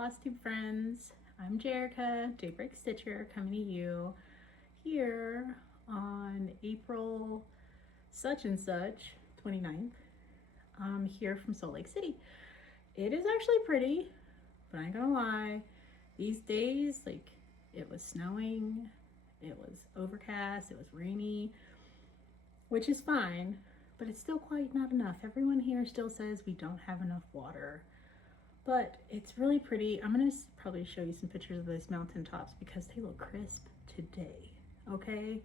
Flosstube friends. I'm Jerica, Daybreak Stitcher, coming to you here on April such and such, 29th. I'm here from Salt Lake City. It is actually pretty, but I ain't gonna lie. These days, like, it was snowing, it was overcast, it was rainy, which is fine, but it's still quite not enough. Everyone here still says we don't have enough water. But it's really pretty. I'm gonna probably show you some pictures of those mountaintops because they look crisp today, okay?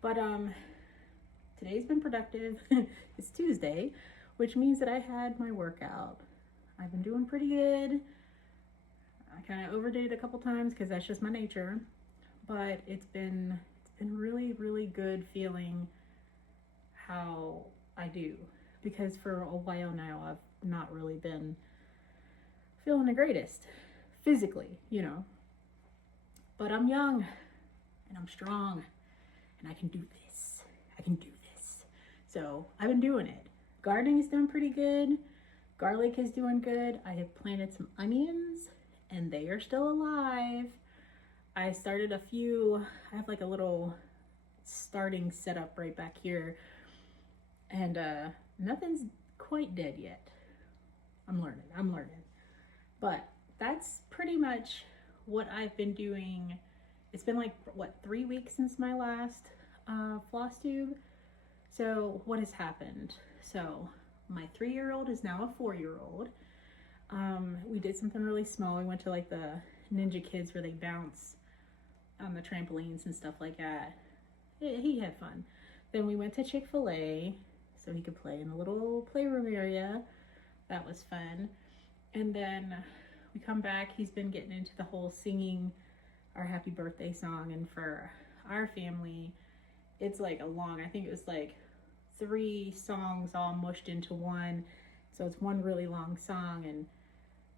But today's been productive. It's Tuesday, which means that I had my workout. I've been doing pretty good. I kind of overdid it a couple times because that's just my nature. But it's been really, really good feeling how I do. Because for a while now, I've not really been feeling the greatest physically, you know, but I'm young and I'm strong and I can do this. So I've been doing it. Gardening is doing pretty good. Garlic is doing good. I have planted some onions and they are still alive. I started a few. I have like a little starting setup right back here, and nothing's quite dead yet. I'm learning. But that's pretty much what I've been doing. It's been like, what, 3 weeks since my last Flosstube? So what has happened? So my 3-year-old is now a 4-year-old. We did something really small. We went to like the Ninja Kids where they bounce on the trampolines and stuff like that. He had fun. Then we went to Chick-fil-A so he could play in the little playroom area. That was fun. And then we come back, he's been getting into the whole singing our happy birthday song. And for our family, it's like I think it was like 3 songs all mushed into one. So it's one really long song, and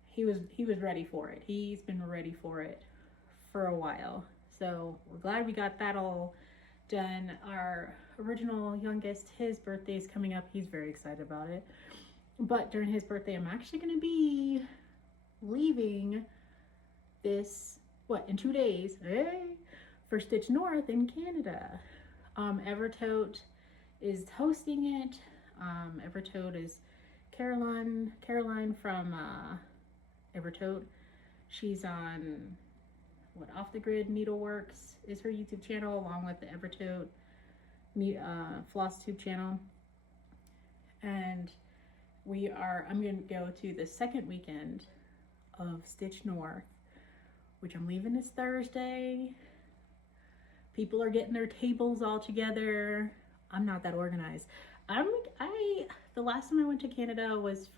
he was ready for it. He's been ready for it for a while. So we're glad we got that all done. Our original youngest, his birthday's coming up. He's very excited about it. But during his birthday, I'm actually going to be leaving in 2 days, for Stitch North in Canada. Evertote is hosting it. Evertote is Caroline from Evertote. She's on, Off the Grid Needleworks is her YouTube channel, along with the Evertote Flosstube channel. And I'm going to go to the second weekend of Stitch North, which I'm leaving this Thursday. People are getting their tables all together. I'm not that organized. The last time I went to Canada was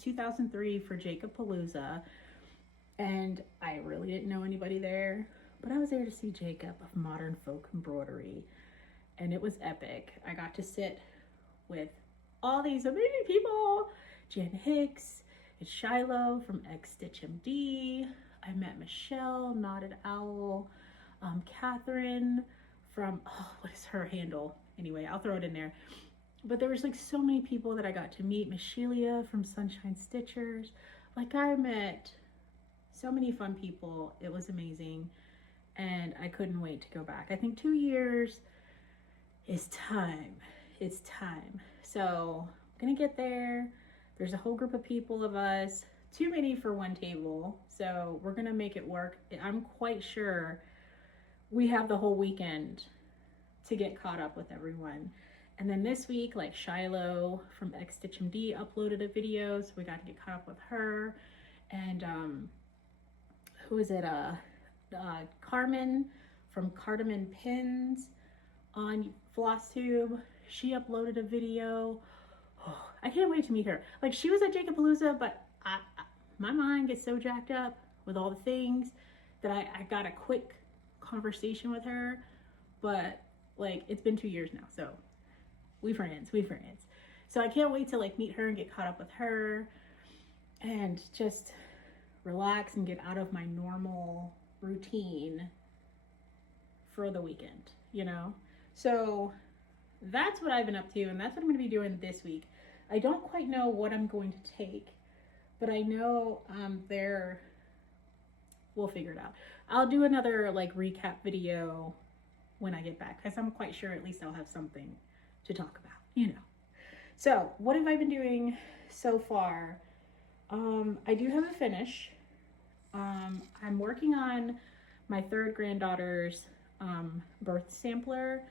2003 for Jacob-Palooza, and I really didn't know anybody there, but I was there to see Jacob of Modern Folk Embroidery, and it was epic. I got to sit with all these amazing people. Jen Hicks and Shiloh from Stitch MD. I met Michelle, Knotted Owl, Catherine from, what is her handle? Anyway, I'll throw it in there. But there was like so many people that I got to meet. Michelia from Sunshine Stitchers. Like, I met so many fun people. It was amazing. And I couldn't wait to go back. I think 2 years is time. It's time. So I'm gonna get there. There's a whole group of people of us, too many for one table. So we're gonna make it work. I'm quite sure we have the whole weekend to get caught up with everyone. And then this week, like, Shiloh from Stitch MD uploaded a video, so we got to get caught up with her. And who is it? Carmen from Cardamom Pins on Flosstube. She uploaded a video. Oh, I can't wait to meet her. Like, she was at Jacob-Palooza, but my mind gets so jacked up with all the things that I got a quick conversation with her. But, like, it's been 2 years now, so we friends. So I can't wait to, like, meet her and get caught up with her and just relax and get out of my normal routine for the weekend, you know? So that's what I've been up to, and that's what I'm going to be doing this week. I don't quite know what I'm going to take, but I know they're we'll figure it out. I'll do another like recap video when I get back, because I'm quite sure at least I'll have something to talk about, you know. So what have I been doing so far? I do have a finish. I'm working on my third granddaughter's birth sampler,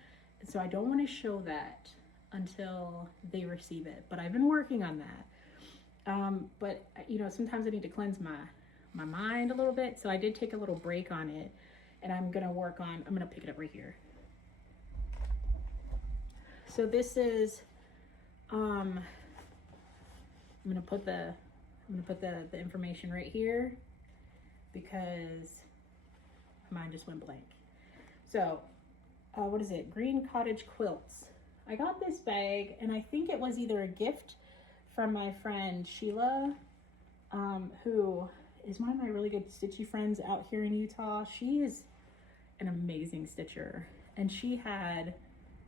so I don't want to show that until they receive it, but I've been working on that. But you know, sometimes I need to cleanse my mind a little bit, so I did take a little break on it, and I'm gonna pick it up right here. So this is I'm gonna put the information right here because my mind just went blank. So what is it? Green Cottage Quilts. I got this bag, and I think it was either a gift from my friend Sheila, who is one of my really good stitchy friends out here in Utah. She is an amazing stitcher, and she had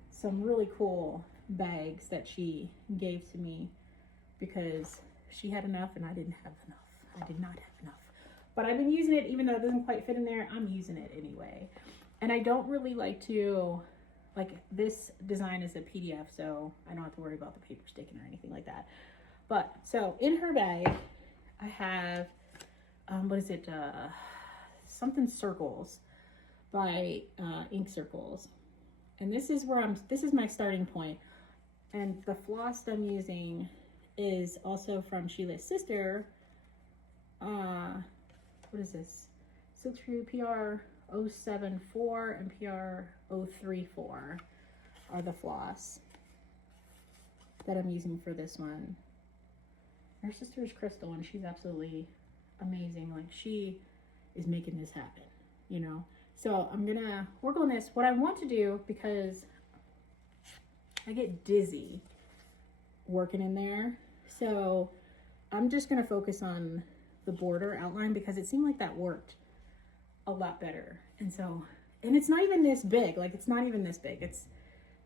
some really cool bags that she gave to me because she had enough and I didn't have enough. I did not have enough. But I've been using it, even though it doesn't quite fit in there, I'm using it anyway. And I don't really like to, like, this design is a PDF, so I don't have to worry about the paper sticking or anything like that. But, so in her bag, I have, what is it, something Circles by Ink Circles. And this is where this is my starting point. And the floss I'm using is also from Sheila's sister. What is this? Silk PR 074 and PR 034 are the floss that I'm using for this one. Her sister is Crystal, and she's absolutely amazing. Like, she is making this happen, you know? So I'm gonna work on this. What I want to do, because I get dizzy working in there, so I'm just gonna focus on the border outline because it seemed like that worked a lot better. And so, and it's not even this big, like it's not even this big.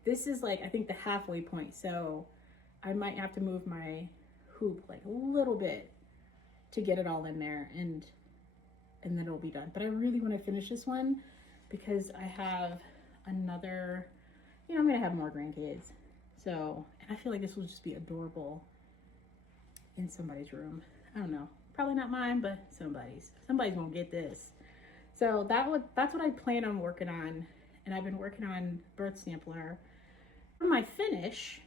This is like, I think the halfway point. So I might have to move my hoop like a little bit to get it all in there, and then it'll be done. But I really want to finish this one because I have another, you know, I'm gonna have more grandkids. So, and I feel like this will just be adorable in somebody's room. I don't know, probably not mine, but somebody's gonna get this. So that's what I plan on working on. And I've been working on birth sampler. For my finish,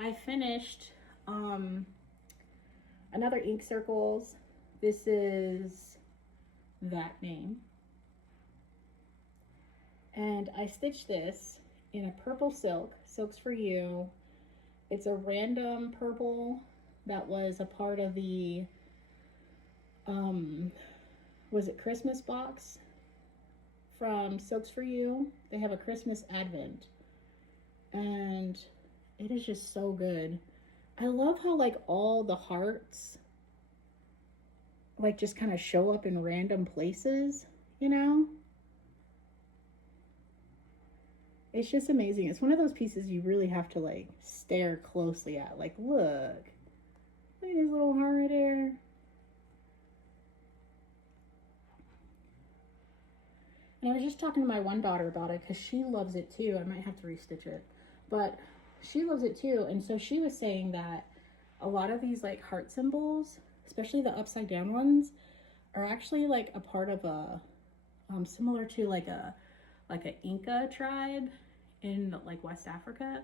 I finished another Ink Circles. This is that name. And I stitched this in a purple silk, Silks for You. It's a random purple that was a part of the, was it Christmas box from Silks for You? They have a Christmas Advent, and it is just so good. I love how like all the hearts like just kind of show up in random places, you know? It's just amazing. It's one of those pieces you really have to like stare closely at. Like, look at this little heart right there. And I was just talking to my one daughter about it because she loves it too. I might have to restitch it, but she loves it too. And so she was saying that a lot of these like heart symbols, especially the upside down ones, are actually like a part of a similar to like a Inca tribe in like West Africa.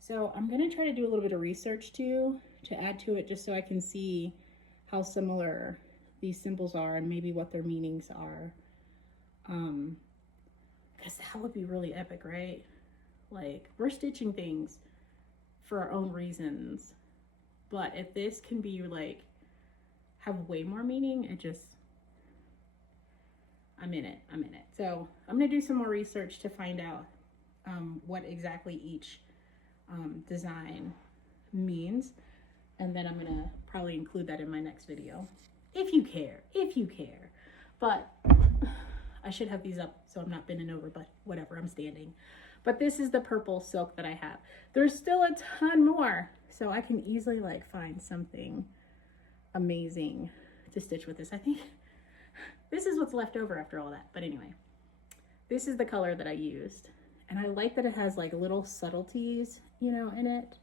So I'm gonna try to do a little bit of research too to add to it, just so I can see how similar these symbols are and maybe what their meanings are. Because that would be really epic, right? Like, we're stitching things for our own reasons, but if this can be like have way more meaning, I'm in it. So I'm gonna do some more research to find out what exactly each design means, and then I'm gonna probably include that in my next video, if you care. But I should have these up so I'm not bending over, but whatever, I'm standing. But this is the purple silk that I have. There's still a ton more, so I can easily like find something amazing to stitch with this. I think This is what's left over after all that. But anyway, this is the color that I used. And I like that it has like little subtleties, you know, in it.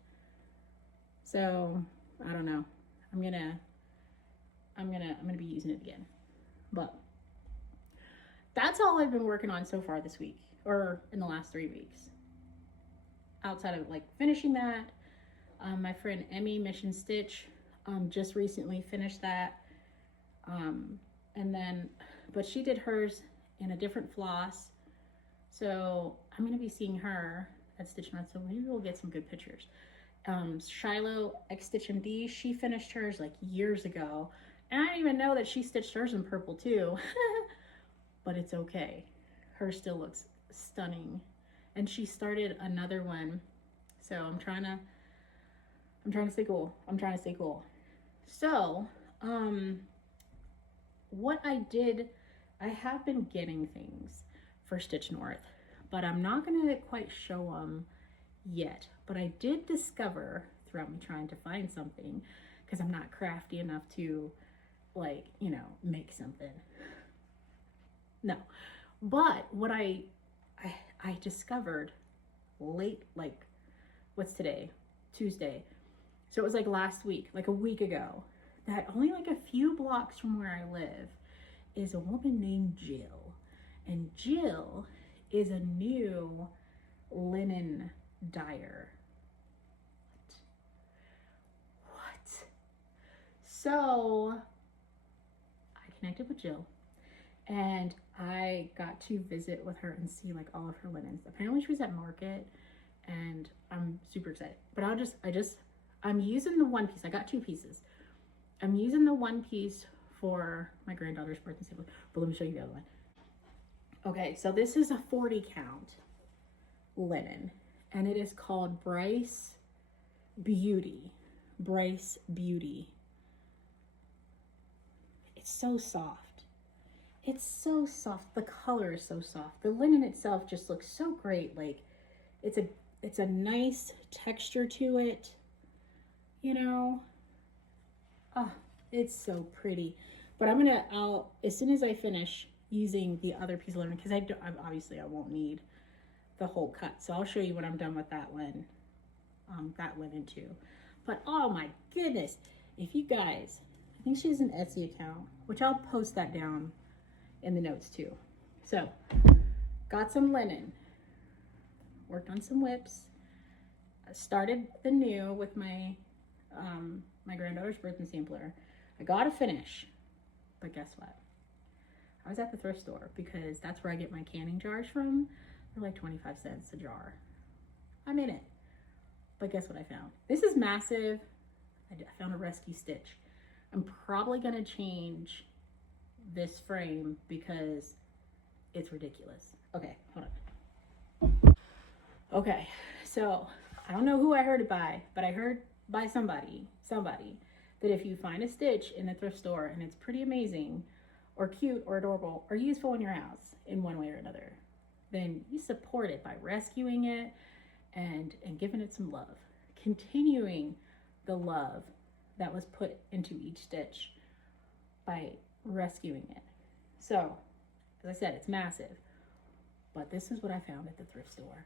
So I don't know. I'm gonna be using it again. But that's all I've been working on so far this week, or in the last 3 weeks. Outside of like finishing that, my friend Emmy Mission Stitch just recently finished that. And then, but she did hers in a different floss. So I'm going to be seeing her at Stitch Nuts, so maybe we'll get some good pictures. Shiloh X Stitch MD, she finished hers like years ago. And I didn't even know that she stitched hers in purple too. But it's okay. Hers still looks stunning. And she started another one. So I'm trying to stay cool. So, what I did, I have been getting things for Stitch North, but I'm not going to quite show them yet. But I did discover throughout me trying to find something, because I'm not crafty enough to, like, you know, make something. No. But what I discovered late, like, what's today? Tuesday. So it was like last week, like a week ago, that only like a few blocks from where I live is a woman named Jill. And Jill is a new linen dyer. What? So I connected with Jill and I got to visit with her and see like all of her linens. Apparently she was at market and I'm super excited. But I'm using the one piece. I got 2 pieces. I'm using the one piece for my granddaughter's birthday sample, but let me show you the other one. Okay, so this is a 40 count linen and it is called Bryce Beauty. Bryce Beauty. It's so soft. It's so soft. The color is so soft. The linen itself just looks so great. Like it's a nice texture to it, you know. Oh, it's so pretty. But I'll as soon as I finish using the other piece of linen, because obviously I won't need the whole cut. So I'll show you when I'm done with that one, that linen too. But oh my goodness, if you guys, I think she has an Etsy account, which I'll post that down in the notes too. So got some linen, worked on some whips, started the new with my my granddaughter's birthday sampler. I gotta finish, but guess what? I was at the thrift store because that's where I get my canning jars from. They're like 25 cents a jar. I'm in it. But guess what I found? This is massive. I found a rescue stitch. I'm probably gonna change this frame because it's ridiculous. Okay, hold on. Okay, so I don't know who I heard it by, but I heard by somebody that if you find a stitch in the thrift store and it's pretty amazing or cute or adorable or useful in your house in one way or another, then you support it by rescuing it and giving it some love, continuing the love that was put into each stitch by rescuing it. So, as I said, it's massive, but this is what I found at the thrift store.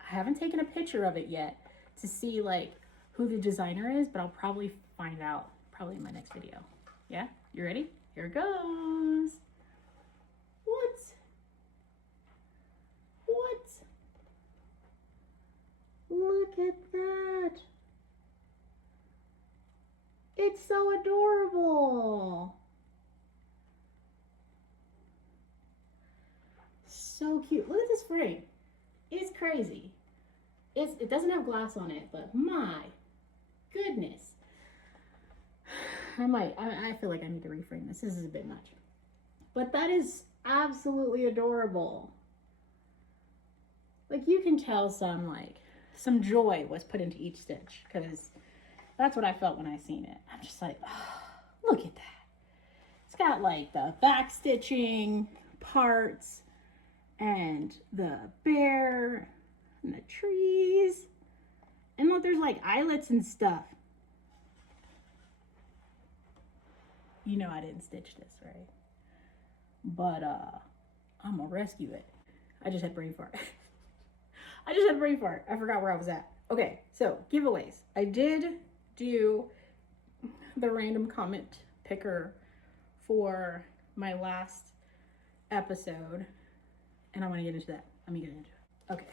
I haven't taken a picture of it yet to see like who the designer is, but I'll probably find out probably in my next video. Yeah, you ready? Here it goes. What? Look at that. It's so adorable. So cute. Look at this frame. It's crazy. It doesn't have glass on it, but my goodness. I feel like I need to reframe this. This is a bit much. But that is absolutely adorable. Like you can tell some joy was put into each stitch because that's what I felt when I seen it. I'm just like, oh, look at that. It's got like the back stitching parts and the bear and the trees. And look, there's like eyelets and stuff. You know I didn't stitch this, right? but I'm gonna rescue it. I just had brain fart. I just had brain fart. I forgot where I was at. Okay, so giveaways. I did do the random comment picker for my last episode, and I want to get into that. Let me get into it. Okay.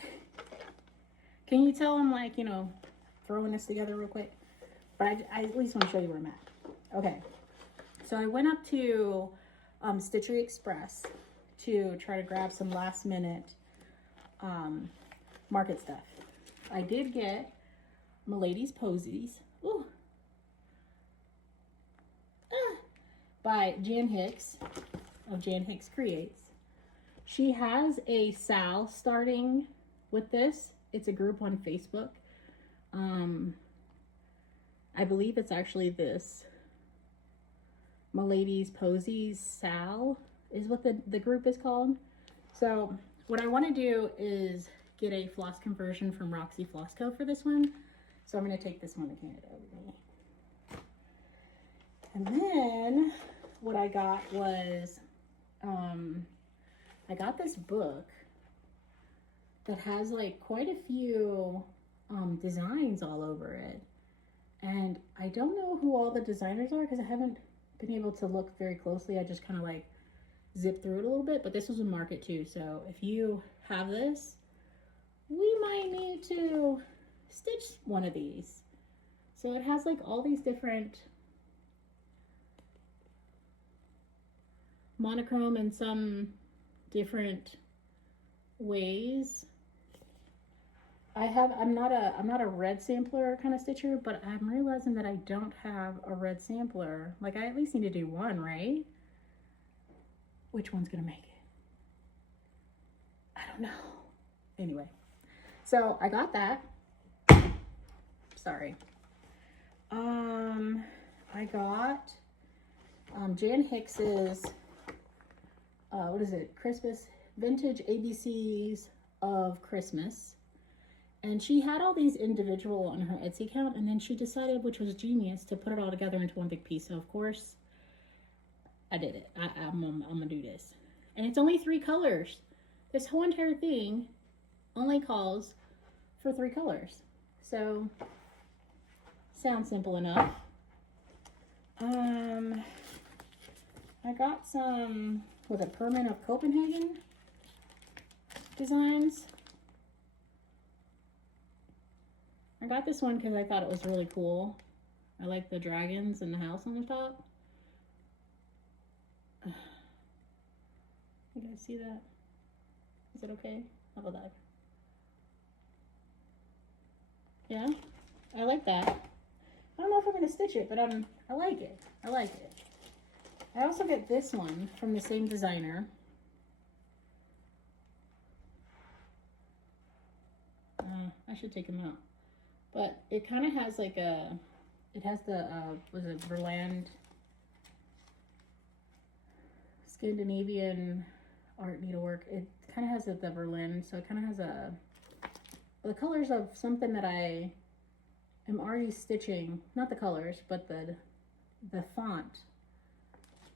Can you tell I'm like, you know, throwing this together real quick? But I at least want to show you where I'm at. Okay. So I went up to Stitchy Express to try to grab some last minute market stuff. I did get Milady's Posies. Ooh. By Jan Hicks of Jan Hicks Creates. She has a Sal starting with this. It's a group on Facebook. I believe it's actually this. Milady's Posies Sal is what the group is called. So what I want to do is get a floss conversion from Roxy Floss Co. for this one. So I'm going to take this one to Canada with me. And then what I got was, I got this book that has like quite a few designs all over it. And I don't know who all the designers are because I haven't been able to look very closely. I just kind of like zip through it a little bit, but this was a market too. So if you have this, we might need to stitch one of these. So it has like all these different monochrome in some different ways. I'm not a red sampler kind of stitcher, but I'm realizing that I don't have a red sampler. Like I at least need to do one, right? Which one's gonna make it? I don't know. Anyway, so I got that. Sorry. I got Jan Hicks's what is it? Christmas Vintage ABCs of Christmas. And she had all these individual on her Etsy account, and then she decided, which was genius, to put it all together into one big piece. So of course, I did it. I'm gonna do this. And it's only 3 colors. This whole entire thing only calls for 3 colors. So, sounds simple enough. I got some, was it Permanent of Copenhagen designs. I got this one because I thought it was really cool. I like the dragons and the house on the top. You guys see that? Is it okay? How about that? Yeah, I like that. I don't know if I'm gonna stitch it, but I like it. I like it. I also get this one from the same designer. I should take them out. But it kind of has like a, it has the, was it Verland Scandinavian art needlework. It kind of has the Verland, so it kind of has the colors of something that I am already stitching. Not the colors, but the font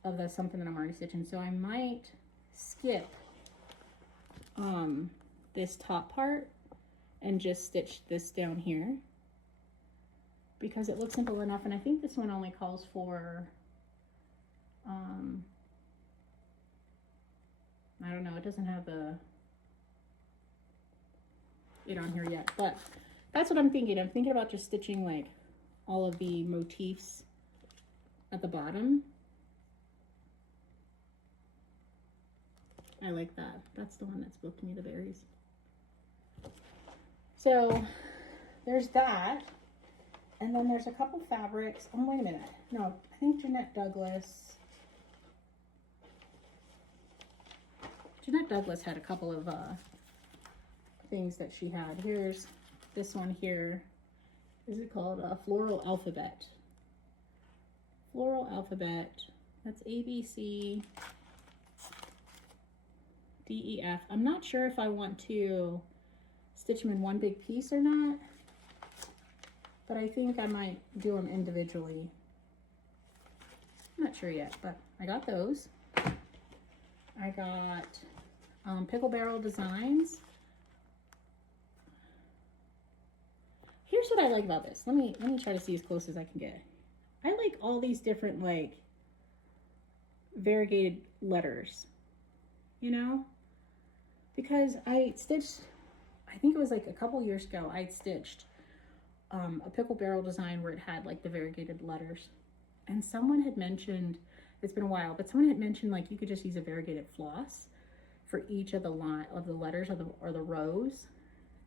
of the something that I'm already stitching. So I might skip this top part and just stitch this down here because it looks simple enough. And I think this one only calls for I don't know, it doesn't have it on here yet, but that's what I'm thinking. I'm thinking about just stitching like all of the motifs at the bottom. I like that. That's the one that's booking me the berries. So there's that. And then there's a couple fabrics. Oh, wait a minute. No, I think Jeanette Douglas had a couple of things that she had. Here's this one here. Is it called Floral Alphabet? Floral Alphabet. That's A, B, C, D, E, F. I'm not sure if I want to stitch them in one big piece or not, but I think I might do them individually. I'm not sure yet, but I got those. I got Pickle Barrel Designs. Here's what I like about this. Let me try to see as close as I can get. I like all these different like variegated letters, you know, because I stitched, I think it was like a couple years ago, I stitched a Pickle Barrel design where it had like the variegated letters, and someone had mentioned, it's been a while, but someone had mentioned like you could just use a variegated floss for each of the letters or the rows,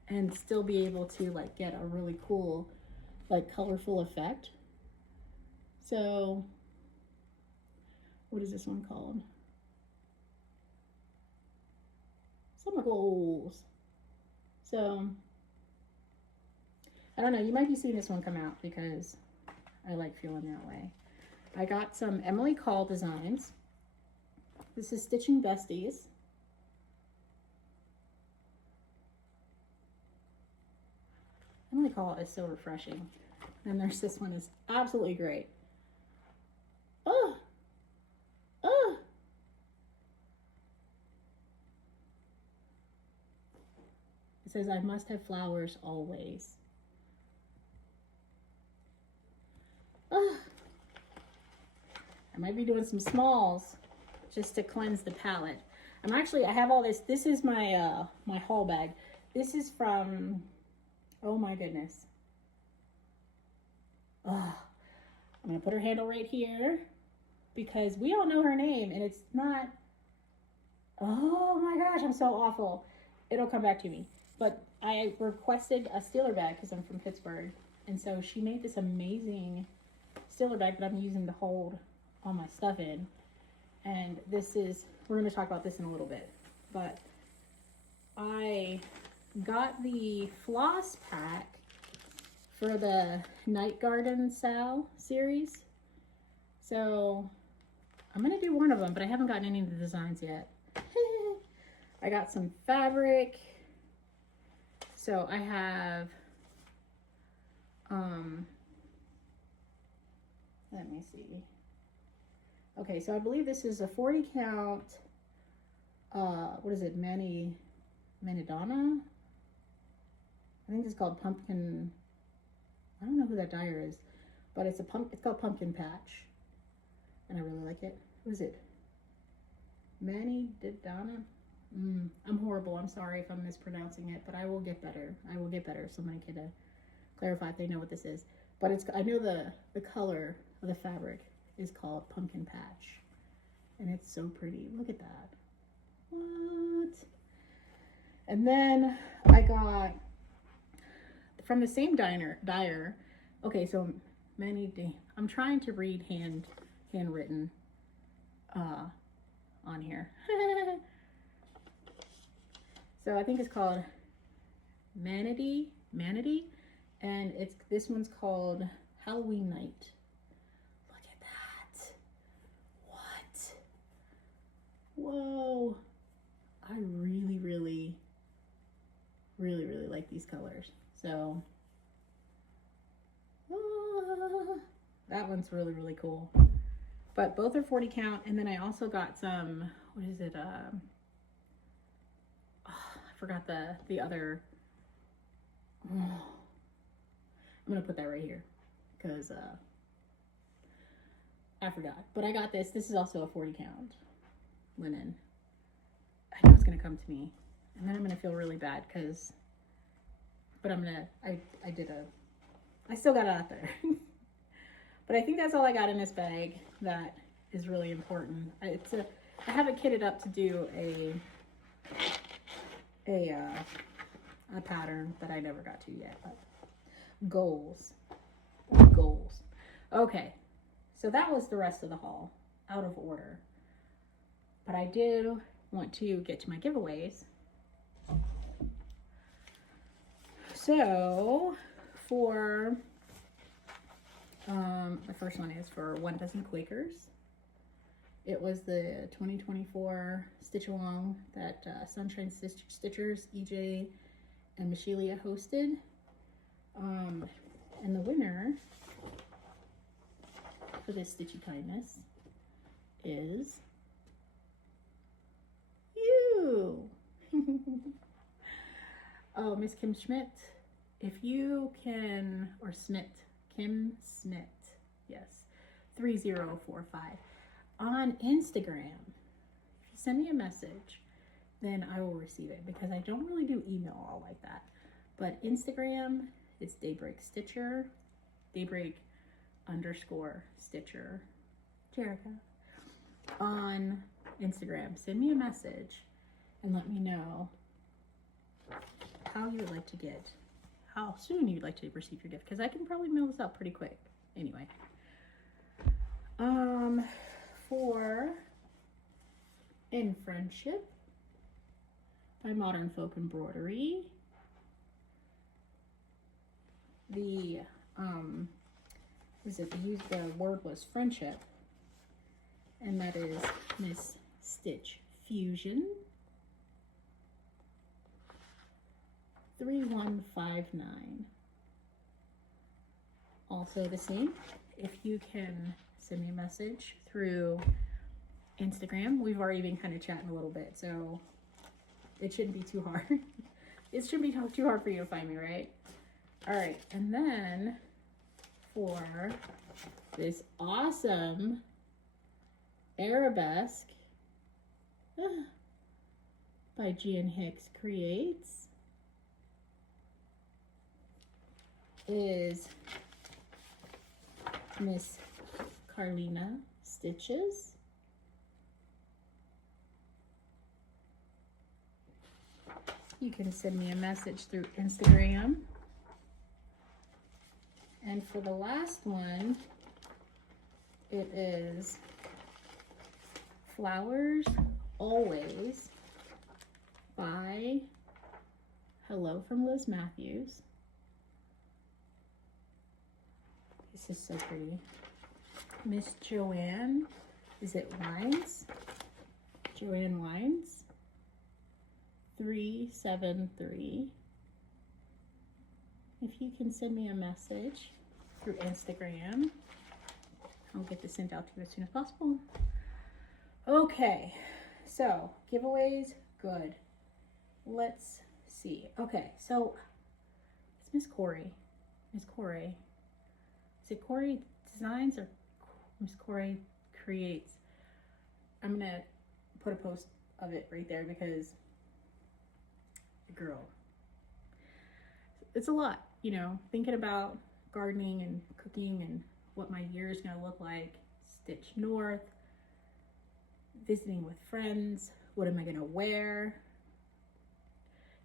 and still be able to like get a really cool like colorful effect. So what is this one called? Summer Goals. So I don't know, you might be seeing this one come out because I like feeling that way. I got some Emily Call designs. This is Stitching Besties. Emily Call is so refreshing. And there's this one is absolutely great. Oh, oh. It says, I must have flowers always. Oh. I might be doing some smalls just to cleanse the palette. I have all this. This is my my haul bag. This is from, oh my goodness. I'm gonna put her handle right here because we all know her name and it's not, oh my gosh, I'm so awful. It'll come back to me. But I requested a Steeler bag because I'm from Pittsburgh. And so she made this amazing Steeler bag that I'm using to hold all my stuff in. And this is, we're going to talk about this in a little bit. But I got the floss pack for the Night Garden Sal series. So I'm going to do one of them, but I haven't gotten any of the designs yet. I got some fabric. So I have, let me see. Okay, so I believe this is a 40 count, what is it, Manidana? I think it's called Pumpkin, I don't know who that dyer is, but it's called Pumpkin Patch. And I really like it. What is it? Manidana? I'm horrible. I'm sorry if I'm mispronouncing it, but I will get better. I will get better. Somebody could clarify if they know what this is. But I know the color of the fabric is called Pumpkin Patch. And it's so pretty. Look at that. What? And then I got from the same Dyer. Okay, so I'm trying to read handwritten on here. So I think it's called Manatee, and this one's called Halloween Night. Look at that. What? Whoa. I really, really, really, really like these colors. So that one's really, really cool. But both are 40 count, and then I also got some, what is it? I forgot the other. I'm gonna put that right here because I forgot. But I got this. This is also a 40 count linen. I know it's gonna come to me, and then I'm gonna feel really bad because. But I still got it out there. But I think that's all I got in this bag that is really important. I haven't kitted up to do a pattern that I never got to yet, but goals. Okay, so that was the rest of the haul, out of order. But I do want to get to my giveaways. So for the first one is for 1 dozen Quakers. It was the 2024 Stitch Along that Sunshine Stitchers, EJ and Michelia hosted. And the winner for this Stitchy Kindness is Oh, Miss Kim Schmidt, if you can, or Smith, Kim Smith, yes, 3045 on Instagram. If you send me a message, then I will receive it, because I don't really do email all like that. But Instagram, it's Daybreak Stitcher, Daybreak_Stitcher, Jerica. On Instagram, send me a message and let me know how you would like to get, how soon you'd like to receive your gift, because I can probably mail this out pretty quick. Anyway, for In Friendship by Modern Folk Embroidery, the the word was friendship, and that is Miss Stitch Fusion 3159. Also the same, if you can send me a message through Instagram. We've already been kind of chatting a little bit, so it shouldn't be too hard. It shouldn't be too hard for you to find me, right? All right, and then for this awesome arabesque by Gian Hicks Creates is Miss Carlina Stitches. You can send me a message through Instagram. And for the last one, it is Flowers Always by Hello from Liz Matthews. This is so pretty. Miss Joanne, is it Wines? Joanne Wines, 373. If you can send me a message through Instagram, I'll get this sent out to you as soon as possible. Okay, so giveaways, good. Let's see. Okay, so it's Miss Corey. Miss Corey. Is it Corey Designs or Miss Corey Creates? I'm gonna put a post of it right there, because the girl, it's a lot, you know, thinking about gardening and cooking and what my year is gonna look like. Stitch North, visiting with friends, what am I gonna wear?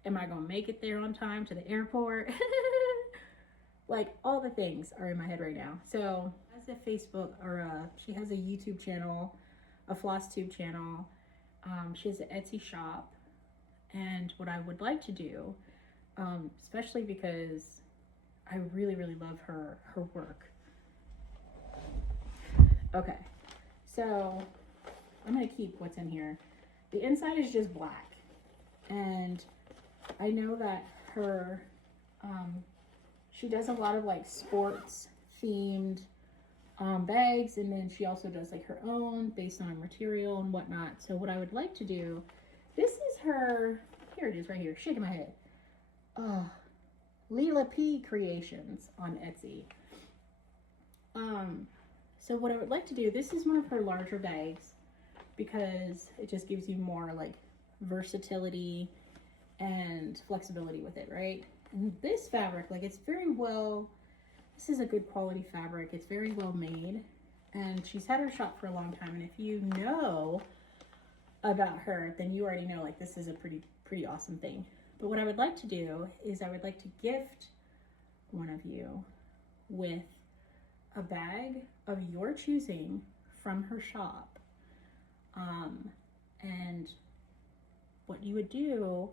Am I gonna make it there on time to the airport? Like, all the things are in my head right now. So, as a Facebook, or she has a YouTube channel, a Flosstube channel. She has an Etsy shop. And what I would like to do, especially because I really, really love her work. Okay, so I'm gonna keep what's in here. The inside is just black. And I know that her, she does a lot of like sports themed bags, and then she also does like her own based on material and whatnot. So what I would like to do, this is her, here it is right here, shaking my head. Leela P Creations on Etsy. So what I would like to do, this is one of her larger bags, because it just gives you more like versatility and flexibility with it, right? And this fabric, like, it's very well, this is a good quality fabric. It's very well made, and she's had her shop for a long time. And if you know about her, then you already know, like, this is a pretty awesome thing. But what I would like to do is I would like to gift one of you with a bag of your choosing from her shop. And what you would do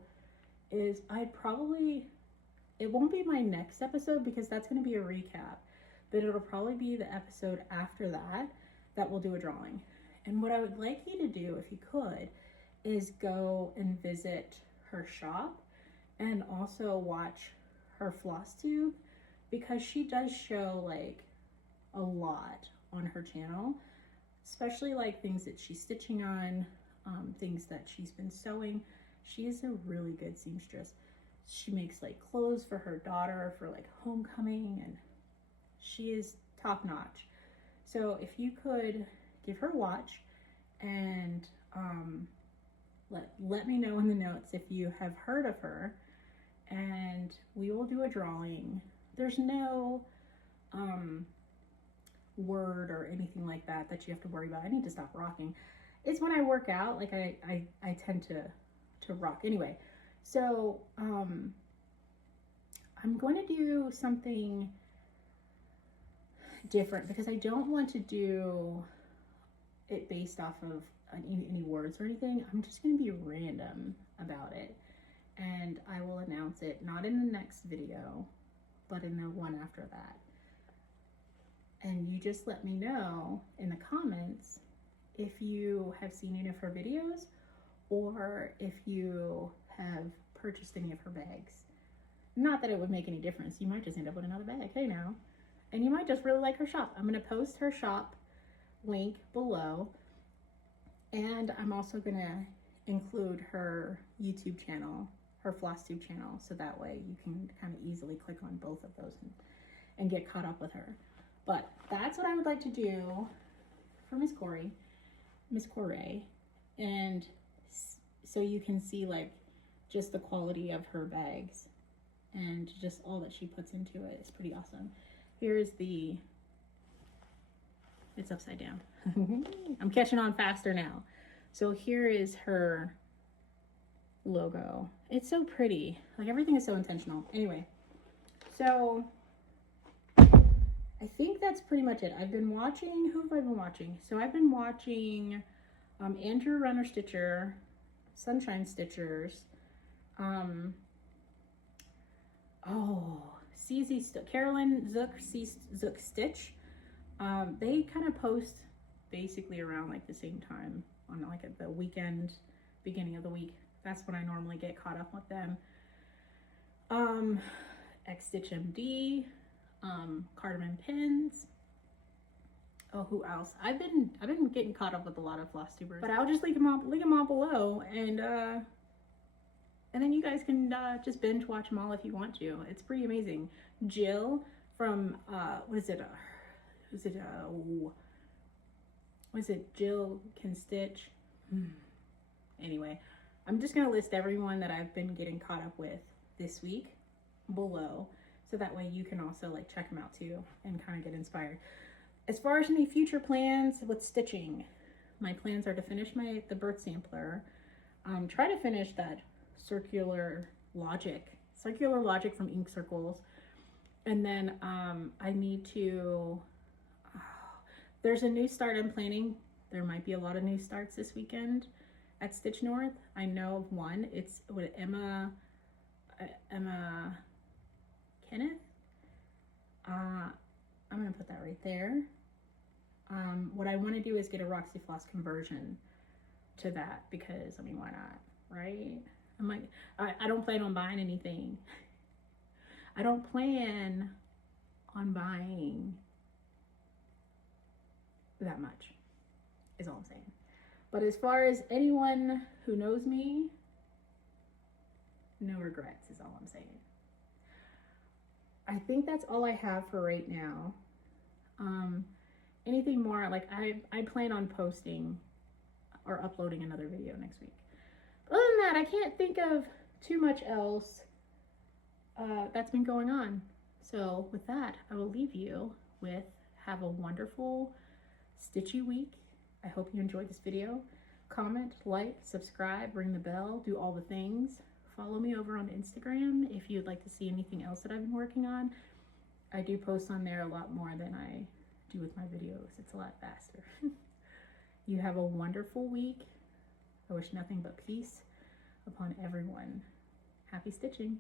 is it won't be my next episode, because that's going to be a recap, but it'll probably be the episode after that we'll do a drawing. And what I would like you to do, if you could, is go and visit her shop and also watch her Flosstube, because she does show like a lot on her channel, especially like things that she's stitching on, things that she's been sewing. She is a really good seamstress. She makes like clothes for her daughter for like homecoming, and she is top notch. So if you could give her a watch and let me know in the notes if you have heard of her, and we will do a drawing. There's no word or anything like that that you have to worry about. I need to stop rocking. It's when I work out, like I tend to rock. Anyway, so I'm going to do something different because I don't want to do it based off of any words or anything. I'm just going to be random about it, and I will announce it not in the next video, but in the one after that. And you just let me know in the comments if you have seen any of her videos or if you have purchased any of her bags. Not that it would make any difference. You might just end up with another bag, hey now. And you might just really like her shop. I'm going to post her shop link below. And I'm also going to include her YouTube channel, her Flosstube channel, so that way you can kind of easily click on both of those and get caught up with her. But that's what I would like to do for Miss Coeurs, and so you can see like just the quality of her bags and just all that she puts into it. It's pretty awesome. Here's it's upside down. I'm catching on faster now. So here is her logo. It's so pretty. Like everything is so intentional. Anyway, so I think that's pretty much it. I've been watching, who have I been watching? So I've been watching Andrew Runner Stitcher, Sunshine Stitchers, Carolyn Zook Stitch. They kind of post basically around like the same time on like at the weekend, beginning of the week. That's when I normally get caught up with them. X Stitch MD, Cardamom Pins. Oh, who else? I've been getting caught up with a lot of Flosstubers, but I'll just link them all below, and then you guys can just binge watch them all if you want to. It's pretty amazing. Jill from Jill Can Stitch. Anyway, I'm just gonna list everyone that I've been getting caught up with this week below, so that way you can also like check them out too and kind of get inspired. As far as any future plans with stitching, my plans are to finish the birth sampler, try to finish that circular logic from Ink Circles, and then I need to, there's a new start I'm planning. There might be a lot of new starts this weekend at Stitch North. I know of one. It's with Emma Kenneth. I'm gonna put that right there. What I want to do is get a Roxy Floss conversion to that, because I mean, why not, right? I'm like, I don't plan on buying anything. I don't plan on buying that much, is all I'm saying. But as far as anyone who knows me, no regrets is all I'm saying. I think that's all I have for right now. Anything more, like I plan on posting or uploading another video next week. Other than that, I can't think of too much else that's been going on. So with that, I will leave you with, have a wonderful stitchy week. I hope you enjoyed this video. Comment, like, subscribe, ring the bell, do all the things. Follow me over on Instagram if you'd like to see anything else that I've been working on. I do post on there a lot more than I do with my videos. It's a lot faster. You have a wonderful week. I wish nothing but peace upon everyone. Happy stitching.